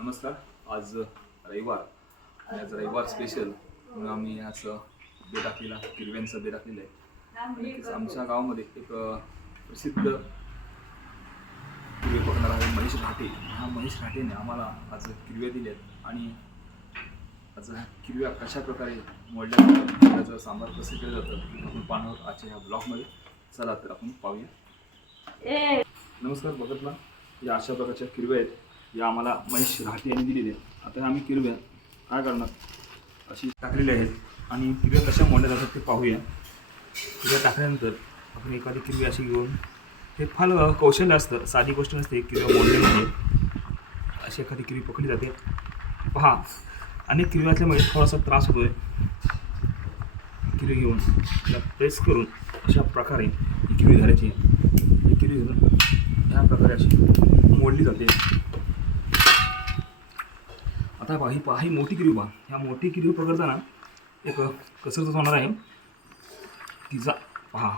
नमस्कार. आज रविवार आज रविवार स्पेशल म्हणून आम्ही आज बेट टाकलेला किरव्यांचं बेट टाकलेलं आहे. आमच्या गावामध्ये एक प्रसिद्ध किरवे पकडणारा आहे महेश राठे. ह्या महेश राठेने आम्हाला आज किरव्या दिल्यात आणि आज किरव्या कशा प्रकारे मोडल्या जातात, किरव्याचं सांबार कसं केलं जातं आपण पाहणार आजच्या ह्या ब्लॉगमध्ये. चला तर आपण पाहूया. नमस्कार. बघत ना, या अशा प्रकारच्या किरव्या आहेत. या आम्हाला महेश राठे यांनी दिलेले आहेत. आता आम्ही किरव्या काय करणार अशी टाकलेली आहेत आणि किरव्या कशा मोडल्या जातात ते पाहूया. किरव्या टाकल्यानंतर आपण एखादी किरवी अशी घेऊन, हे फार कौशल्य असतं, साधी गोष्ट नसते किरव्या मोडणे म्हणजे. अशी एखादी किरवी पकडली जाते. पहा, अनेक किरव्या असल्यामुळे थोडासा त्रास होतो आहे. किरवी घेऊन त्याला प्रेस करून अशा प्रकारे ही किरवी धरायची. ही किरवी ह्या प्रकारे अशी मोडली जाते. आता पहा ही मोठी किरवी पहा. ह्या मोठी किरवी पकडताना एक कसरतच होणार आहे. तिचा पहा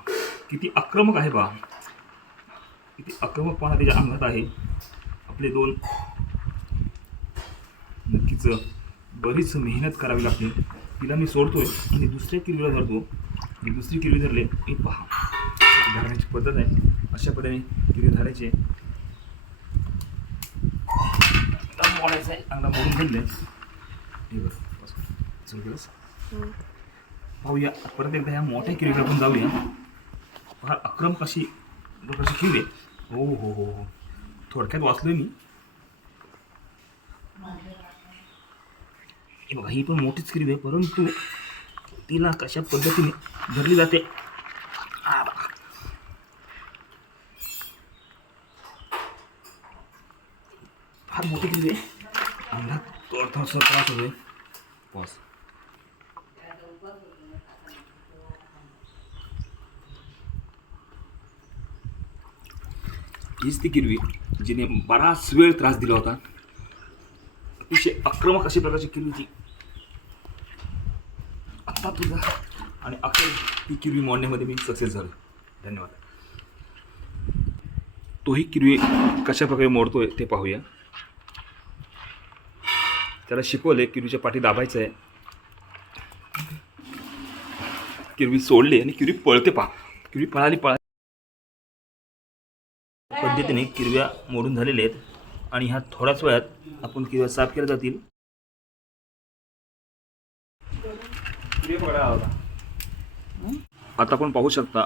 किती आक्रमक आहे. पहा किती आक्रमकपणा तिच्या अंगात आहे. आपले दोन नक्कीच बरीच मेहनत करावी लागते. तिला मी सोडतोय आणि दुसऱ्या किरवीला धरतो. आणि दुसरी किरवी धरले ही पहा धरण्याची पद्धत आहे. अशा पद्धतीने किरवी धरायची. मोडायचं आहे, चांगला मोडून घेतले. हे बरं सुरू केलंस. पाहूया परत एकदा ह्या मोठ्या किरवीला आपण जाऊया. फार अक्रम कशी किरवी. हो हो हो हो थोडक्यात वाचलोय मी. हे बघा, ही पण मोठीच किरवी आहे, परंतु तिला कशा पद्धतीने धरली जाते. फार मोठी किरवी आहे. अंगात थोडासा त्रास होतोय. बस हीच ती किरवी जिने बराच वेळ त्रास दिला होता. अतिशय आक्रमक अशी प्रकारची किरवी ती. आत्ता तुझा आणि अखेर ती किरवी मोडण्यामध्ये मी सक्सेस झालो. धन्यवाद. तोही किरवी कशा प्रकारे मोडतोय ते पाहूया. त्याला शिकवले किरवीच्या पाठी दाबायचं आहे. किरवी सोडली आणि किरवी पळते. पहा किरवी पळाली पद्धतीने किरव्या मोडून झालेल्या आहेत आणि ह्या थोड्याच वेळात आपण किरव्या साफ केल्या जातील. आता आपण पाहू शकता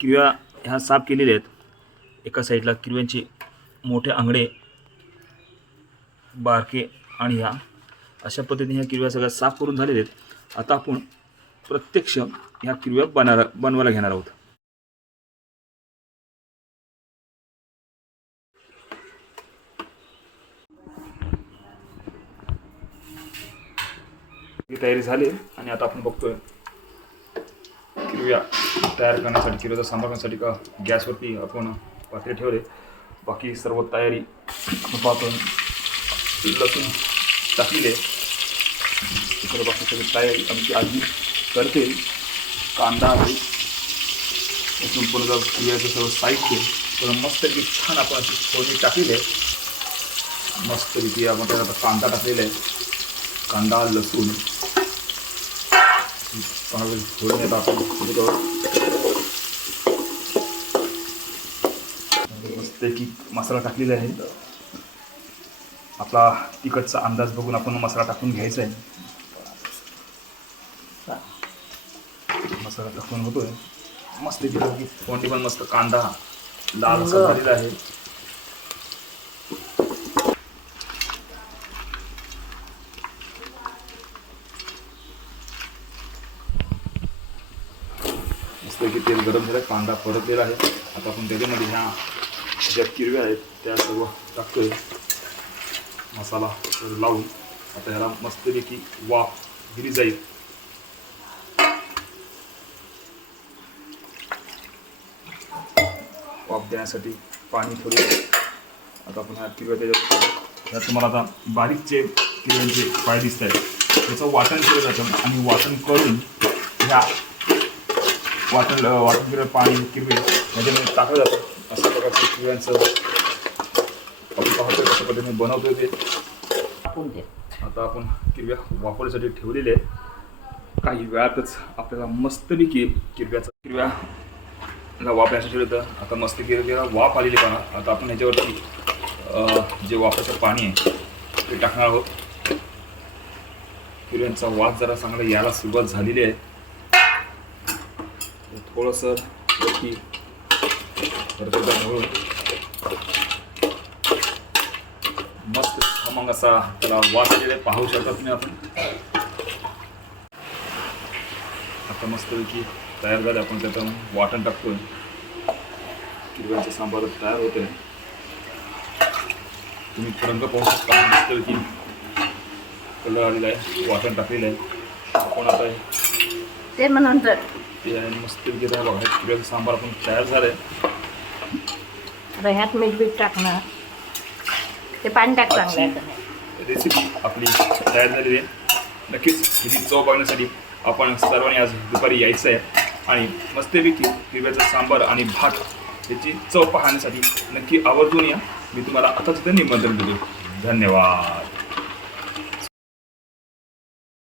किरव्या ह्या साफ केलेल्या आहेत. एका साईडला किरव्यांचे मोठे आंगडे, बारके आणि ह्या अशा पद्धतीने ह्या किरव्या सगळ्या साफ करून झालेल्या आहेत. आता आपण प्रत्यक्ष ह्या किरव्या बनवायला घेणार आहोत. ही तयारी झाली आणि आता आपण बघतोय किरव्या तयार करण्यासाठी, किरव्याचा सांबार करण्यासाठी का गॅसवरती आपण पातेले ठेवले. बाकी सर्व तयारी आपण पाहतो. लसूण टाकलेले, इकडे बाकी सगळी तयारी आमची आजी करते. कांदा आहे, लसूण पण किरव्याचं सर्व साहित्य तर मस्तपैकी छान आपण अशी फोडणी टाकलेली आहे. मस्तपैकी आपण त्यात आता कांदा टाकलेला आहे. कांदा, लसूण फोडण्यात आपण मस्तपैकी मसाला टाकलेला आहे. आपला तिखटचा अंदाज बघून आपण मसाला टाकून घ्यायचा आहे. मसाला टाकून होतोय मस्त. तिखट फोडणी पण मस्त. कांदा लाल असा झालेला आहे. मस्तपैकी तेल गरम झालं, कांदा परतलेला आहे. आता आपण त्याच्यामध्ये ह्या ज्या किरव्या आहेत त्या सर्व टाकतोय. मसाला लावून आता ह्याला मस्तपैकी वाफ दिली जाईल. वाफ देण्यासाठी पाणी थोडी. आता आपण ह्या किरव्या त्याच्यात तुम्हाला आता बारीकचे किरव्यांचे पाय दिसत आहेत. त्याचं वाटण केलं जातं आणि वाटण करून ह्या वाटण केलेलं पाणी किरवे ह्याच्यामध्ये टाकलं जातं. अशा प्रकारचं किरव्यांचं आपण पाहतो कशा पद्धतीने बनवतो ते. टाकून दे. आता आपण किरव्या वापरण्यासाठी ठेवलेले आहे. काही वेळातच आपल्याला मस्तपैकी किरव्याला वापरण्यासाठी ठेवलं होतं. आता मस्त किरव्याला वाफ आलेली पहा. आता आपण ह्याच्यावरती जे वाफाचं पाणी आहे ते टाकणार आहोत. किरव्यांचा वाफ जरा चांगला यायला सुरुवात झालेली आहे. थोडंसं वरती घालून मस्त खमंग असा त्याला वास आलेला आहे. पाहू शकता तुम्ही आपण. आता मस्तपैकी तयार झाले. आपण त्याचं वाटण टाकतोय. किरव्यांचा सांबार तयार होतोय. तुम्ही रंग पाहू शकता. मस्तपैकी कलर आलेला आहे. वाटण टाकलेलं आहे. आपण आता ते म्हणून तर ते मस्तपैकी बघा किरव्याचा सांबार आपण तयार झालंय. ह्यात मीठ बीठ टाकणार. ते पाणी टाक चांगलं. रेसिपी आपली तयार झालेली आहे. नक्कीच हिची चव बघण्यासाठी आपण सर्वांनी आज दुपारी यायचं आहे आणि मस्तपैकी किरव्याचा सांबार आणि भात याची चव पाहण्यासाठी नक्की आवर्जून या. मी तुम्हाला आताच निमंत्रण देतो. धन्यवाद.